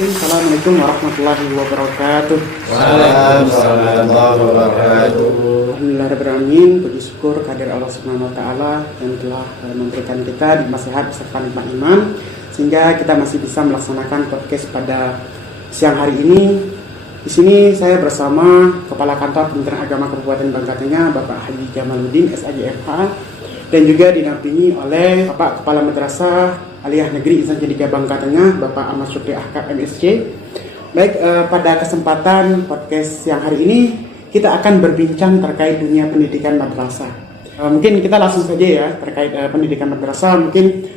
Assalamualaikum warahmatullahi wabarakatuh. Waalaikumsalam warahmatullahi wabarakatuh. Alhamdulillahirrahmanirrahim. Puji syukur kehadirat Allah Subhanahu wa taala yang telah memberikan kita nikmat sehat beserta nikmat iman sehingga kita masih bisa melaksanakan podcast pada siang hari ini. Di sini saya bersama Kepala Kantor Kementerian Agama Kabupaten Bangka Tengah, Bapak Haji Jamaluddin SAJFH, dan juga didampingi oleh Bapak Kepala Madrasah Aliyah Negeri Ihsan Cendekia Bangka Tengah, Bapak Ahmad Syukri Ahkam MSc. Baik, pada kesempatan podcast siang hari ini kita akan berbincang terkait dunia pendidikan madrasah. Mungkin kita langsung saja ya terkait pendidikan madrasah. Mungkin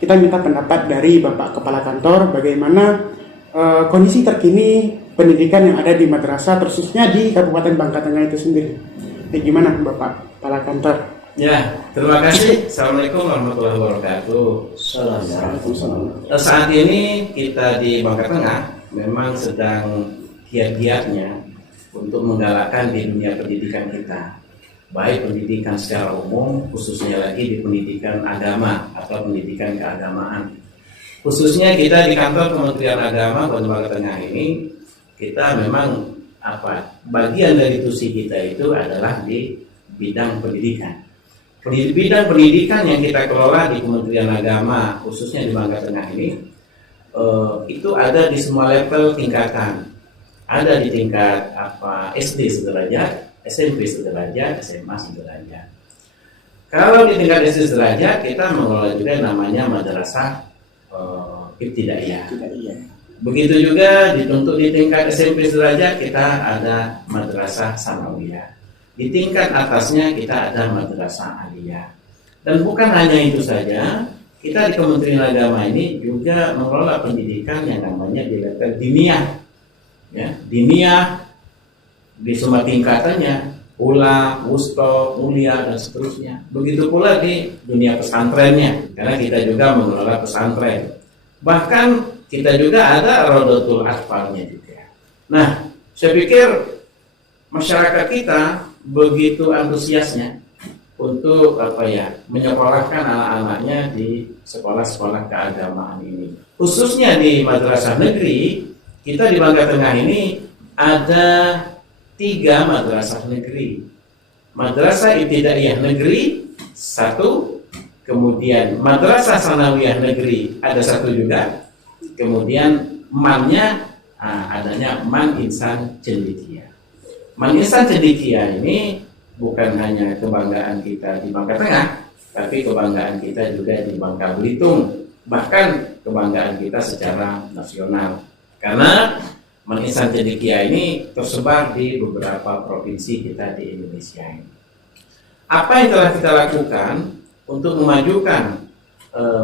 kita minta pendapat dari Bapak Kepala Kantor bagaimana kondisi terkini pendidikan yang ada di madrasah, khususnya di Kabupaten Bangka Tengah itu sendiri. Gimana Bapak Kepala Kantor? Ya, terima kasih. Assalamualaikum warahmatullahi wabarakatuh. Saat ini kita di Bangka Tengah memang sedang giat-giatnya untuk menggalakkan di dunia pendidikan kita, baik pendidikan secara umum, khususnya lagi di pendidikan agama atau pendidikan keagamaan. Khususnya kita di kantor Kementerian Agama Kabupaten Bangka Tengah ini, kita memang bagian dari tusi kita itu adalah di bidang pendidikan. Bidang pendidikan yang kita kelola di Kementerian Agama khususnya di Bangka Tengah ini itu ada di semua level tingkatan. Ada di tingkat SD sederajat, SMP sederajat, SMA sederajat. Kalau di tingkat SD sederajat kita mengelola juga namanya madrasah ibtidaiyah. Begitu juga untuk di tingkat SMP sederajat kita ada madrasah sanawiyah. Di tingkat atasnya kita ada madrasah aliyah. Dan bukan hanya itu saja, kita di Kementerian Agama ini juga mengelola pendidikan yang namanya di level diniyah. Ya, diniyah di semua tingkatannya, ula, wusta, mulia dan seterusnya. Begitu pula di dunia pesantrennya, karena kita juga mengelola pesantren. Bahkan kita juga ada Rodotul Atfalnya juga. Nah, saya pikir masyarakat kita begitu antusiasnya untuk menyekolahkan anak-anaknya di sekolah-sekolah keagamaan ini. Khususnya di madrasah negeri, kita di Bangka Tengah ini ada 3 madrasah negeri. Madrasah Ibtidaiyah Negeri 1, kemudian Madrasah Sanawiyah Negeri ada 1 juga, kemudian MAN-nya adanya MAN Ihsan Cendekia. MAN Ihsan Cendekia ini bukan hanya kebanggaan kita di Bangka Tengah, tapi kebanggaan kita juga di Bangka Belitung, bahkan kebanggaan kita secara nasional. Karena MAN Ihsan Cendekia ini tersebar di beberapa provinsi kita di Indonesia ini. Apa yang telah kita lakukan untuk memajukan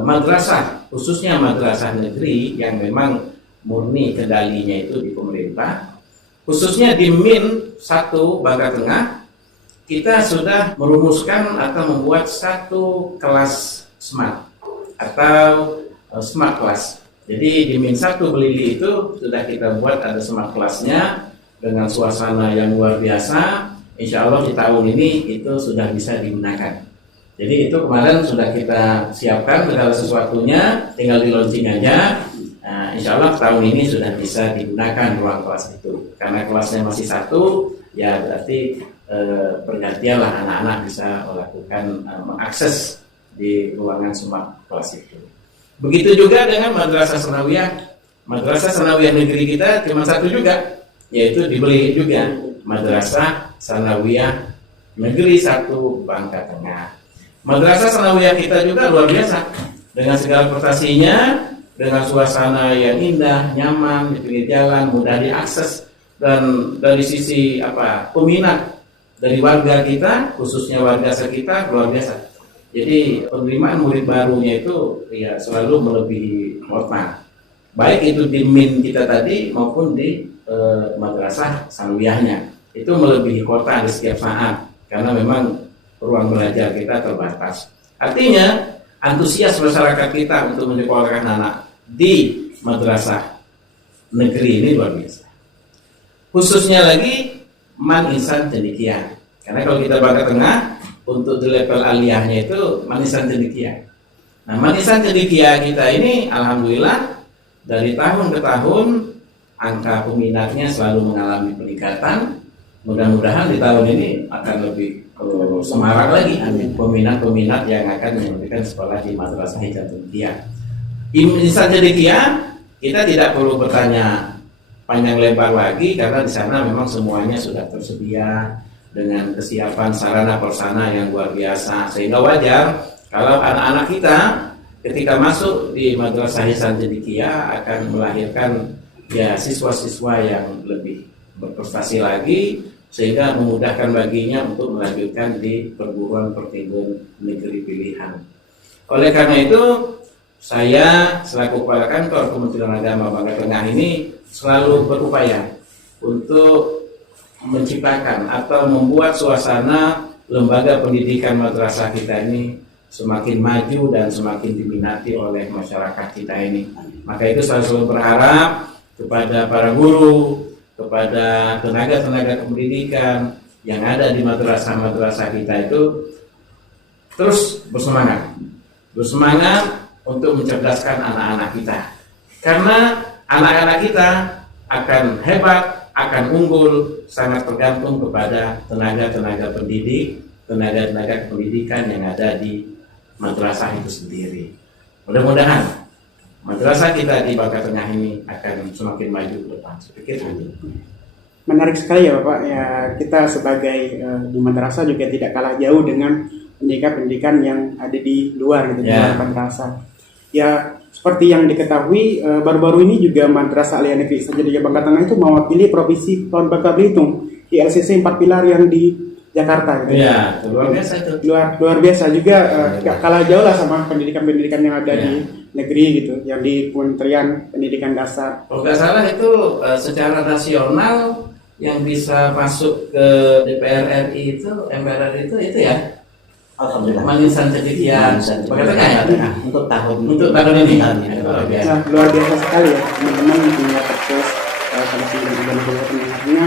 madrasah, khususnya madrasah negeri yang memang murni kendalinya itu di pemerintah, khususnya di MIN 1 Bangka Tengah, kita sudah merumuskan atau membuat 1 kelas smart atau smart class. Jadi di MIN 1 Belili itu sudah kita buat ada smart kelasnya dengan suasana yang luar biasa. Insya Allah di tahun ini itu sudah bisa digunakan. Jadi itu kemarin sudah kita siapkan segala sesuatunya, tinggal di launching aja. Nah, insya Allah tahun ini sudah bisa digunakan ruang kelas itu. Karena kelasnya masih 1, ya berarti bergantianlah anak-anak bisa melakukan mengakses di ruangan smart kelas itu. Begitu juga dengan Madrasah Sanawiyah. Madrasah Sanawiyah negeri kita cuma 1 juga, yaitu dibeli juga Madrasah Sanawiyah Negeri 1 Bangka Tengah. Madrasah Sanawiyah kita juga luar biasa dengan segala prestasinya, dengan suasana yang indah, nyaman, di pinggir jalan, mudah diakses, dan dari sisi peminat dari warga kita, khususnya warga sekitar, luar biasa. Jadi penerimaan murid barunya itu ya selalu melebihi kuota, baik itu di MIN kita tadi maupun di madrasah sanawiyahnya, itu melebihi kuota di setiap saat karena memang ruang belajar kita terbatas. Artinya antusias masyarakat kita untuk menyekolahkan anak di madrasah negeri ini luar biasa. Khususnya lagi MAN Ihsan Cendekia. Karena kalau kita Bangka Tengah untuk di level aliyahnya itu MAN Ihsan Cendekia. Nah, MAN Ihsan Cendekia kita ini alhamdulillah dari tahun ke tahun angka peminatnya selalu mengalami peningkatan. Mudah-mudahan di tahun ini akan lebih semarak lagi peminat-peminat yang akan menyelesaikan sekolah di Madrasah Insan Cendekia. Insan Cendekia kita tidak perlu bertanya panjang lebar lagi karena di sana memang semuanya sudah tersedia dengan kesiapan sarana prasarana yang luar biasa, sehingga wajar kalau anak-anak kita ketika masuk di Madrasah Insan Cendekia akan melahirkan ya siswa-siswa yang lebih berprestasi lagi, sehingga memudahkan baginya untuk melanjutkan di perguruan negeri pilihan. Oleh karena itu, saya selaku Kepala Kantor Kementerian Agama Bangka Tengah ini selalu berupaya untuk menciptakan atau membuat suasana lembaga pendidikan madrasah kita ini semakin maju dan semakin diminati oleh masyarakat kita ini. Maka itu saya selalu berharap kepada para guru, kepada tenaga-tenaga pendidikan yang ada di madrasah-madrasah kita itu terus bersemangat untuk mencerdaskan anak-anak kita. Karena anak-anak kita akan hebat, akan unggul, sangat tergantung kepada tenaga-tenaga pendidik, tenaga-tenaga pendidikan yang ada di madrasah itu sendiri. Mudah-mudahan madrasah kita di Bangka Tengah ini akan semakin maju ke depan. Menarik sekali ya Bapak. Ya, kita sebagai di madrasah juga tidak kalah jauh dengan pendidikan-pendidikan yang ada di luar gitu, di luar madrasah. Ya, seperti yang diketahui baru-baru ini juga Madrasah Aliyah Negeri Insan Cendekia Bangka Tengah itu mewakili Provinsi Kepulauan Bangka Belitung di LCC 4 Pilar yang di Jakarta gitu. Ya, luar biasa itu. Luar biasa juga, gak kalah jauh lah sama pendidikan-pendidikan yang ada di negeri gitu, yang di Kementerian Pendidikan Dasar. Kalau nggak salah itu secara nasional yang bisa masuk ke DPR RI itu, MPR RI itu ya. Alhamdulillah. Insan Cendekia Bangka Tengah ya. Untuk tahun ini. Luar biasa sekali ya teman-teman punya podcast pada pendengarnya.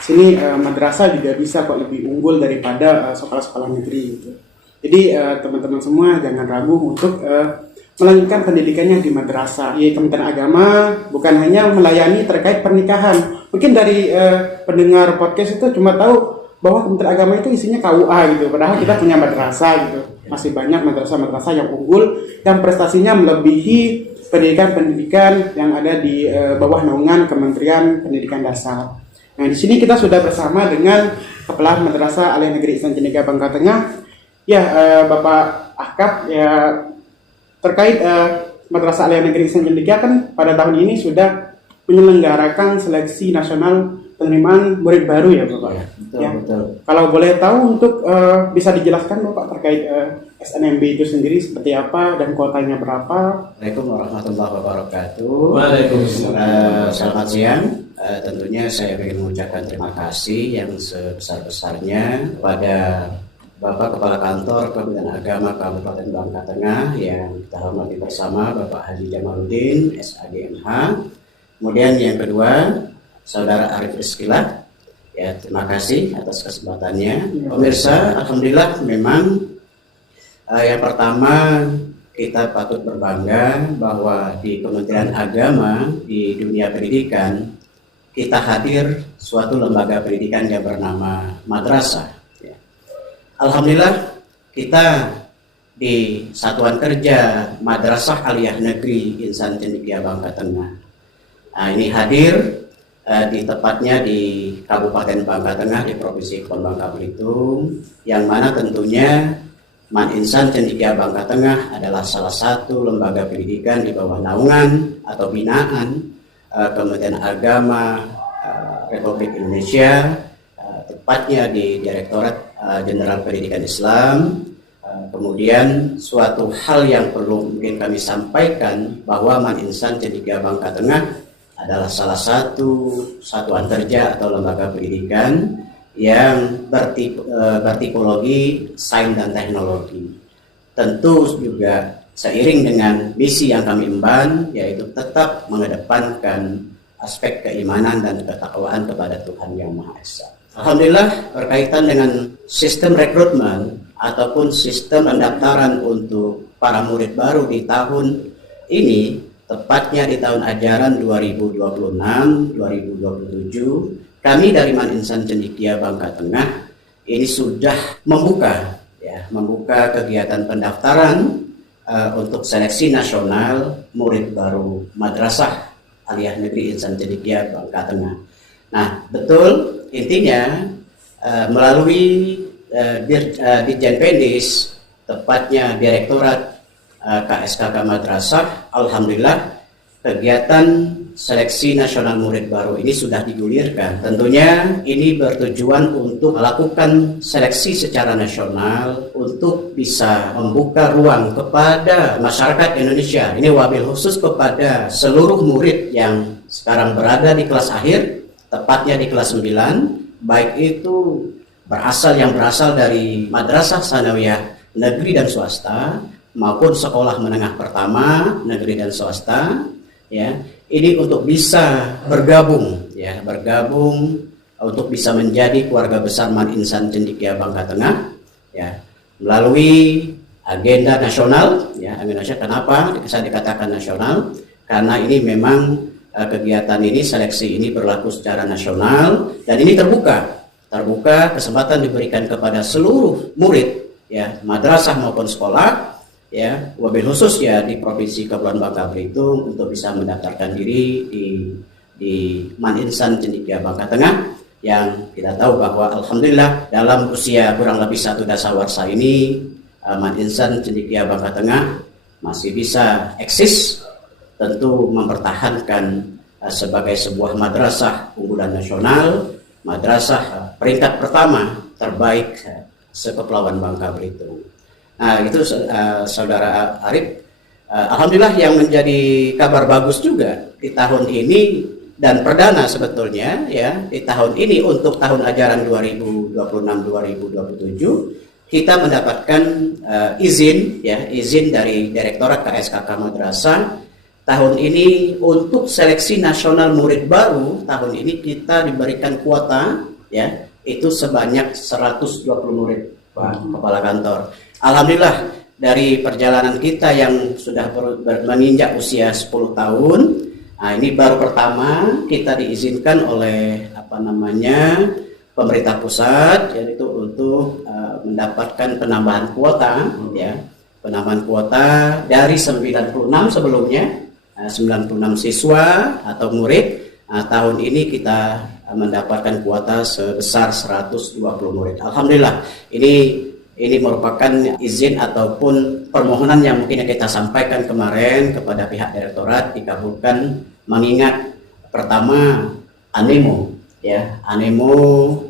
Sini madrasah juga bisa kok lebih unggul daripada sekolah-sekolah negeri gitu. Jadi teman-teman semua jangan ragu untuk melanjutkan pendidikannya di madrasah. Kementerian Agama bukan hanya melayani terkait pernikahan. Mungkin dari pendengar podcast itu cuma tahu bahwa Kementerian Agama itu isinya KUA gitu. Padahal kita punya madrasah gitu. Masih banyak madrasah-madrasah yang unggul dan prestasinya melebihi pendidikan-pendidikan yang ada di bawah naungan Kementerian Pendidikan Dasar. Nah, di sini kita sudah bersama dengan Kepala Madrasah Aliyah Negeri Insan Cendekia Bangka Tengah. Ya, Bapak Ahkab, ya terkait Madrasah Aliyah Negeri Insan Cendekia kan pada tahun ini sudah menyelenggarakan seleksi nasional penerimaan murid baru ya Bapak. Betul. Kalau boleh tahu untuk bisa dijelaskan Bapak terkait SNMB itu sendiri seperti apa dan kuotanya berapa? Assalamualaikum warahmatullahi wabarakatuh. Waalaikumsalam. Selamat siang. Tentunya saya ingin mengucapkan terima kasih yang sebesar-besarnya kepada Bapak Kepala Kantor Kementerian Agama Kabupaten Bangka Tengah yang kita hormati bersama Bapak Haji Jamaluddin, SADMH. Kemudian yang kedua, Saudara Arif Rizkilah. Ya, terima kasih atas kesempatannya. Pemirsa, alhamdulillah memang yang pertama kita patut berbangga bahwa di Kementerian Agama di dunia pendidikan kita hadir suatu lembaga pendidikan yang bernama madrasah. Ya. Alhamdulillah kita di Satuan Kerja Madrasah Aliyah Negeri Insan Cendekia Bangka Tengah. Nah, ini hadir di tepatnya di Kabupaten Bangka Tengah di Provinsi Kepulauan Bangka Belitung, yang mana tentunya Man Insan Cendekia Bangka Tengah adalah salah satu lembaga pendidikan di bawah naungan atau binaan Kementerian Agama Republik Indonesia, tepatnya di Direktorat Jenderal Pendidikan Islam. Kemudian suatu hal yang perlu mungkin kami sampaikan bahwa Man Insan Cendekia Bangka Tengah adalah salah satu satuan kerja atau lembaga pendidikan yang bertipologi sains dan teknologi. Tentu juga seiring dengan misi yang kami emban, yaitu tetap mengedepankan aspek keimanan dan ketakwaan kepada Tuhan Yang Maha Esa. Alhamdulillah, berkaitan dengan sistem rekrutmen ataupun sistem pendaftaran untuk para murid baru di tahun ini, tepatnya di tahun ajaran 2026-2027, kami dari Man Insan Cendekia Bangka Tengah ini sudah membuka kegiatan pendaftaran untuk seleksi nasional murid baru Madrasah Aliyah Negeri Insan Cendekia Bangka Tengah. Nah, betul, intinya melalui Ditjen Pendis, tepatnya Direktorat KSKK Madrasah, alhamdulillah kegiatan seleksi nasional murid baru ini sudah digulirkan. Tentunya ini bertujuan untuk melakukan seleksi secara nasional untuk bisa membuka ruang kepada masyarakat Indonesia. Ini wabil khusus kepada seluruh murid yang sekarang berada di kelas akhir, tepatnya di kelas 9, baik itu berasal dari madrasah sanawiyah negeri dan swasta maupun sekolah menengah pertama negeri dan swasta, ya. Ini untuk bisa bergabung untuk bisa menjadi keluarga besar Man Insan Cendekia Bangka Tengah, ya, melalui agenda nasional, ya. Agenda nasional, kenapa saya dikatakan nasional? Karena ini memang kegiatan ini, seleksi ini berlaku secara nasional dan ini terbuka kesempatan diberikan kepada seluruh murid, ya, madrasah maupun sekolah, ya, wabil khusus ya di Provinsi Kepulauan Bangka Belitung untuk bisa mendaftarkan diri di Man Insan Cendekia Bangka Tengah, yang kita tahu bahwa alhamdulillah dalam usia kurang lebih 1 dasawarsa ini Man Insan Cendekia Bangka Tengah masih bisa eksis, tentu mempertahankan sebagai sebuah madrasah unggulan nasional, madrasah peringkat pertama terbaik se-Kepulauan Bangka Belitung. Nah, itu Saudara Arif, alhamdulillah yang menjadi kabar bagus juga di tahun ini dan perdana sebetulnya, ya, di tahun ini untuk tahun ajaran 2026-2027 kita mendapatkan izin dari Direktorat KSKK Madrasah. Tahun ini untuk seleksi nasional murid baru, tahun ini kita diberikan kuota, ya, itu sebanyak 120 murid, Pak Kepala Kantor. Alhamdulillah dari perjalanan kita yang sudah menginjak usia 10 tahun, nah ini baru pertama kita diizinkan oleh pemerintah pusat, yaitu untuk mendapatkan penambahan kuota, ya, penambahan kuota dari 96 sebelumnya, 96 siswa atau murid. Nah, tahun ini kita mendapatkan kuota sebesar 120 murid. Alhamdulillah ini merupakan izin ataupun permohonan yang mungkin kita sampaikan kemarin kepada pihak direktorat dikabulkan, mengingat pertama animo,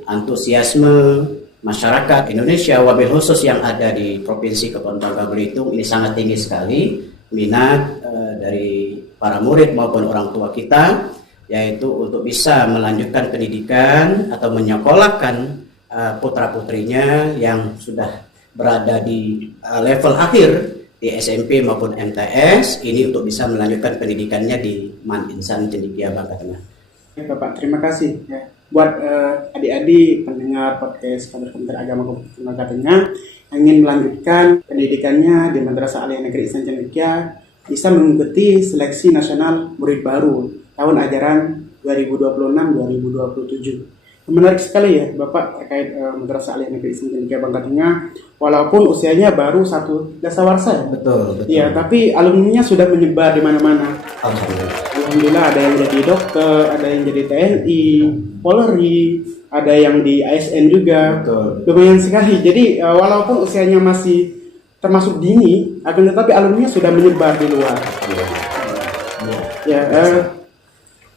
antusiasme masyarakat Indonesia wabil khusus yang ada di Provinsi Kepulauan Bangka Belitung ini sangat tinggi sekali minat dari para murid maupun orang tua kita, yaitu untuk bisa melanjutkan pendidikan atau menyekolahkan putra-putrinya yang sudah berada di level akhir di SMP maupun MTS ini untuk bisa melanjutkan pendidikannya di Man Insan Cendekia Bangka Tengah. Bapak, terima kasih, ya. Buat adik-adik pendengar podcast Kementerian Agama Kabupaten Bangka Tengah yang ingin melanjutkan pendidikannya di Madrasah Aliyah Negeri Insan Cendekia bisa mengikuti seleksi nasional murid baru tahun ajaran 2026-2027. Menarik sekali ya Bapak terkait Madrasah Aliyah Negeri Insan Cendekia Bangka Tengah, walaupun usianya baru 1 dasawarsa ya. Betul. Iya, tapi alumninya sudah menyebar di mana-mana. Alhamdulillah ada yang jadi dokter, ada yang jadi TNI, Polri, ada yang di ASN juga. Betul. Lumayan sekali. Jadi walaupun usianya masih termasuk dini, akan tetapi alumninya sudah menyebar di luar. Ya,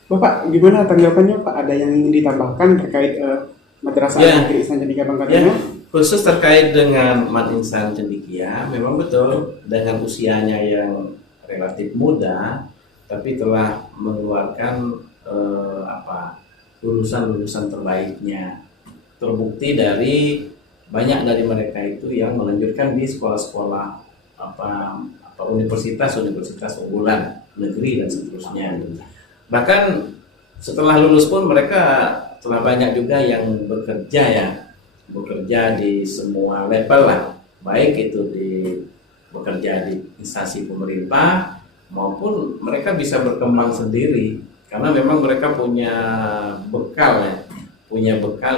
Bapak, gimana tanggapannya Pak? Ada yang ingin ditambahkan terkait Madrasah Negeri Insan Cendekia Bangka Tengah? Khusus terkait dengan Man Insan Cendekia, memang betul dengan usianya yang relatif muda, tapi telah mengeluarkan lulusan-lulusan terbaiknya. Terbukti dari banyak dari mereka itu yang melanjutkan di sekolah-sekolah universitas unggulan negeri dan seterusnya. Bahkan setelah lulus pun mereka telah banyak juga yang bekerja di semua level lah, baik itu bekerja di instansi pemerintah maupun mereka bisa berkembang sendiri karena memang mereka punya bekal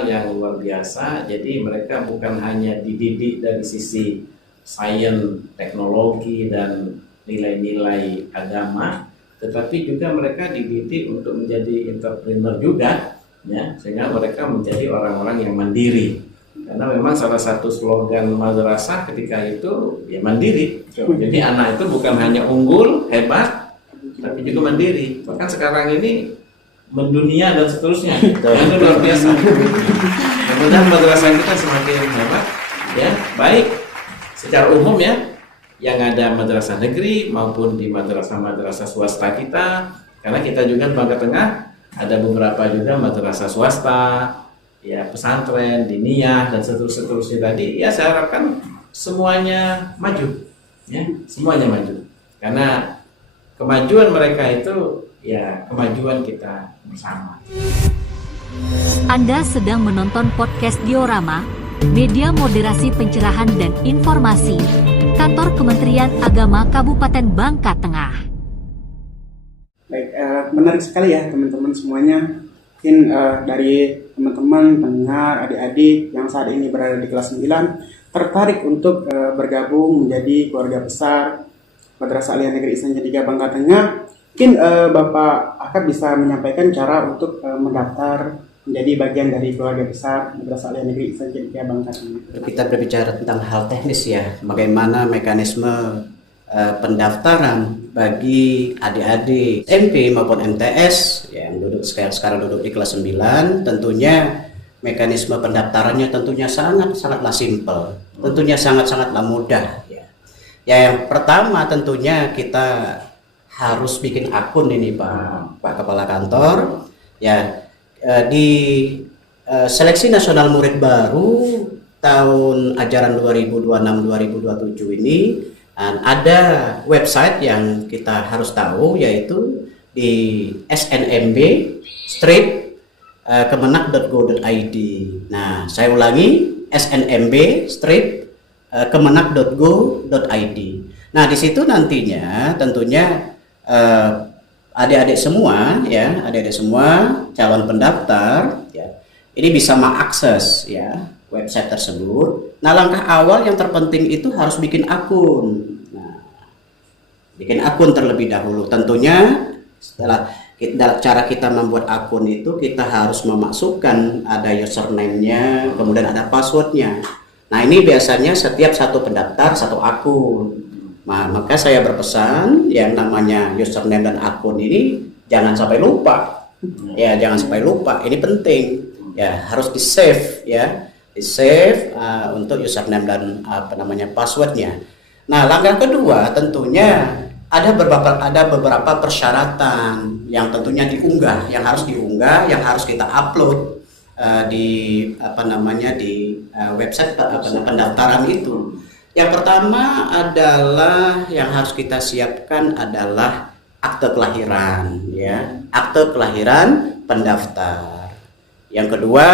yang luar biasa. Jadi mereka bukan hanya dididik dari sisi sains, teknologi dan nilai-nilai agama, tetapi juga mereka dididik untuk menjadi entrepreneur juga, ya, sehingga mereka menjadi orang-orang yang mandiri. Karena memang salah satu slogan madrasah ketika itu ya mandiri. Jadi anak itu bukan hanya unggul, hebat, tapi juga mandiri. Bahkan sekarang ini mendunia dan seterusnya. Itu luar biasa. Mudah-mudahan madrasah kita semakin hebat, ya, baik secara umum ya, yang ada madrasah negeri maupun di madrasah-madrasah swasta kita. Karena kita juga di Bangka Tengah ada beberapa juga madrasah swasta, ya, pesantren, diniyah dan seterusnya tadi. Ya, saya harapkan semuanya maju, ya, semuanya maju. Karena kemajuan mereka itu ya kemajuan kita bersama. Anda sedang menonton podcast Diorama, media moderasi pencerahan dan informasi, Kantor Kementerian Agama Kabupaten Bangka Tengah. Baik, menarik sekali ya teman-teman semuanya. Mungkin dari teman-teman pendengar, adik-adik yang saat ini berada di kelas 9 tertarik untuk bergabung menjadi keluarga besar Madrasah Aliyah Negeri Ihsan Jaya 3 Bangka Tengah. Mungkin Bapak Akad bisa menyampaikan cara untuk mendaftar menjadi bagian dari keluarga besar Madrasah Aliyah Negeri Ihsan Jaya 3 Bangka Tengah. Kita berbicara tentang hal teknis ya, bagaimana mekanisme pendaftaran bagi adik-adik SMP maupun MTS yang sekarang duduk di kelas 9. Tentunya mekanisme pendaftarannya tentunya sangatlah simpel, tentunya sangatlah mudah ya. Yang pertama tentunya kita harus bikin akun ini Pak Kepala Kantor ya. Di seleksi nasional murid baru tahun ajaran 2026-2027 ini ada website yang kita harus tahu, yaitu di snmb-kemenak.go.id. Nah, saya ulangi, snmb-kemenak.go.id. Nah, di situ nantinya tentunya adik-adik semua calon pendaftar ya, ini bisa mengakses ya website tersebut. Nah, langkah awal yang terpenting itu harus bikin akun. Nah, bikin akun terlebih dahulu. Tentunya setelah cara kita membuat akun itu kita harus memasukkan ada username-nya, kemudian ada password-nya. Nah, ini biasanya setiap satu pendaftar satu akun. Nah, maka saya berpesan yang namanya username dan akun ini jangan sampai lupa. Ya, jangan sampai lupa. Ini penting. Ya, harus di-save ya. Di-save untuk username dan password-nya. Nah, langkah kedua tentunya ada beberapa persyaratan yang tentunya diunggah, yang harus kita upload di website pendaftaran itu. Yang pertama adalah yang harus kita siapkan adalah akte kelahiran ya, akte kelahiran pendaftar. Yang kedua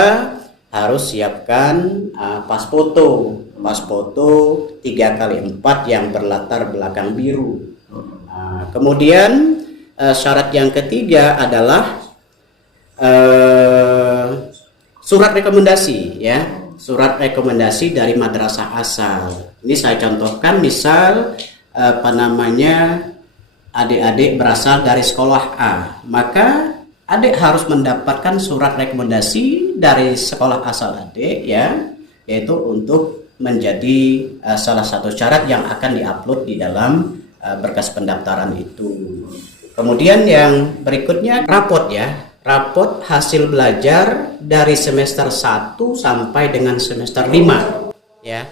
harus siapkan pas foto 3x4 yang berlatar belakang biru. Kemudian syarat yang ketiga adalah surat rekomendasi ya, surat rekomendasi dari madrasah asal. Ini saya contohkan, misal adik-adik berasal dari sekolah A, maka adik harus mendapatkan surat rekomendasi dari sekolah asal adik ya, yaitu untuk menjadi salah satu syarat yang akan diupload di dalam berkas pendaftaran itu. Kemudian yang berikutnya rapot ya, rapot hasil belajar dari semester 1 sampai dengan semester 5 ya,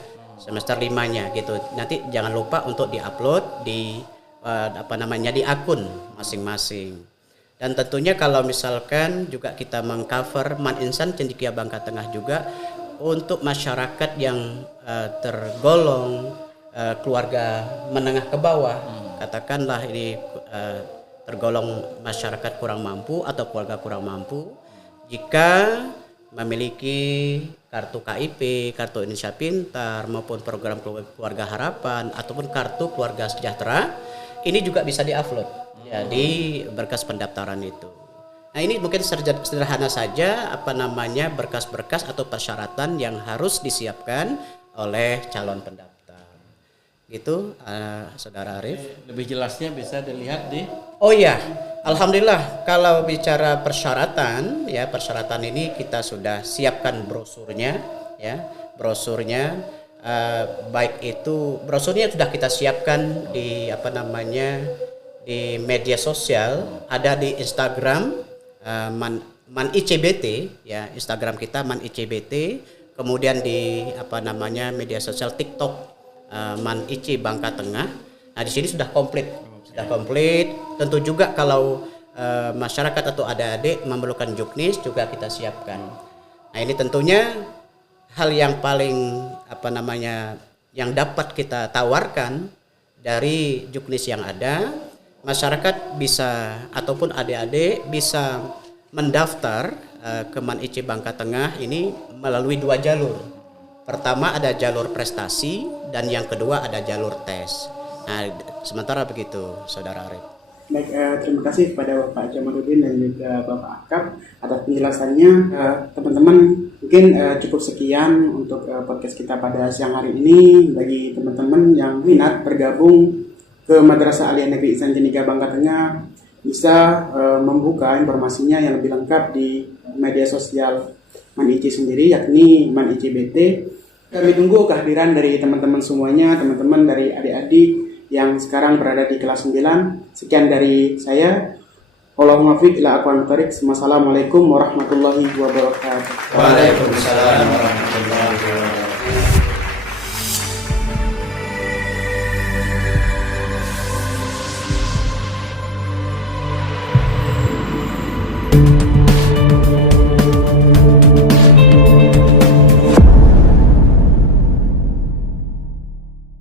semester 5-nya gitu. Nanti jangan lupa untuk diupload di di akun masing-masing. Dan tentunya kalau misalkan juga kita mengcover Man Insan Cendekia Bangka Tengah juga untuk masyarakat yang tergolong keluarga menengah ke bawah, katakanlah ini tergolong masyarakat kurang mampu atau keluarga kurang mampu, jika memiliki kartu KIP, kartu Indonesia Pintar maupun program keluarga harapan ataupun kartu keluarga sejahtera, ini juga bisa diupload ya di berkas pendaftaran itu. Nah, ini mungkin sederhana saja berkas-berkas atau persyaratan yang harus disiapkan oleh calon pendaftar. Gitu, Saudara Arif. Lebih jelasnya bisa dilihat di. Oh iya, alhamdulillah kalau bicara persyaratan ini kita sudah siapkan brosurnya ya. Baik itu brosurnya sudah kita siapkan di di media sosial, ada di Instagram Man ICBT ya, Instagram kita Man ICBT, kemudian di media sosial TikTok Man IC Bangka Tengah. Nah, di sini sudah komplit. Tentu juga kalau masyarakat atau adik-adik memerlukan juknis juga kita siapkan. Nah, ini tentunya hal yang paling yang dapat kita tawarkan dari juknis yang ada. Masyarakat bisa ataupun adik-adik bisa mendaftar ke Man IC Bangka Tengah ini melalui 2 jalur. Pertama ada jalur prestasi dan yang kedua ada jalur tes. Nah, sementara begitu, Saudara Arif. Baik, terima kasih kepada Bapak Jamaluddin dan juga Bapak Akab atas penjelasannya. Teman-teman, mungkin cukup sekian untuk podcast kita pada siang hari ini. Bagi teman-teman yang minat bergabung ke Madrasah Aliyah Negeri Ihsan Jenika Bangka Tengah, bisa membuka informasinya yang lebih lengkap di media sosial Man IC sendiri, yakni Man ICBT. Kami tunggu kehadiran dari teman-teman semuanya, teman-teman dari adik-adik yang sekarang berada di kelas 9. Sekian dari saya. Allahumma fiq ila aqwamit thoriq. Wassalamualaikum warahmatullahi wabarakatuh. Waalaikumsalam warahmatullahi wabarakatuh.